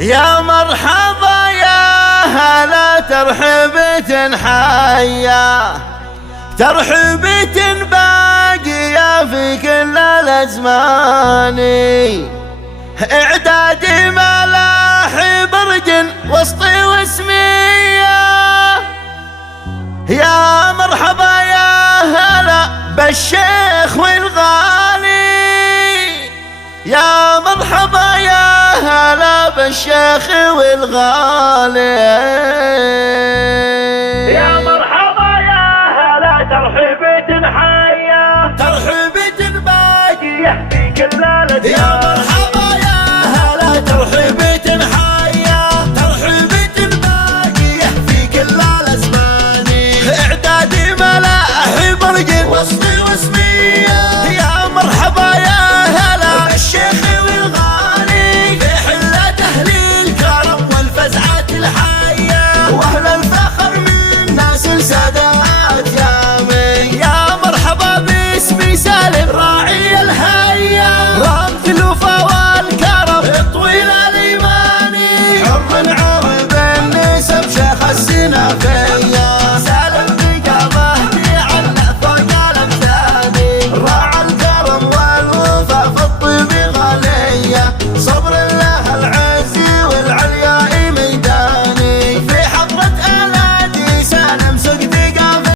يا مرحبا يا هلا ترحبة حيا، ترحبة باقية في كل الأزمان. إعدادي ملاحي برج وسطي واسمية، يا مرحبا يا هلا بالشيخ والغالي، يا مرحبا يا هلا بالشيخ والغالي.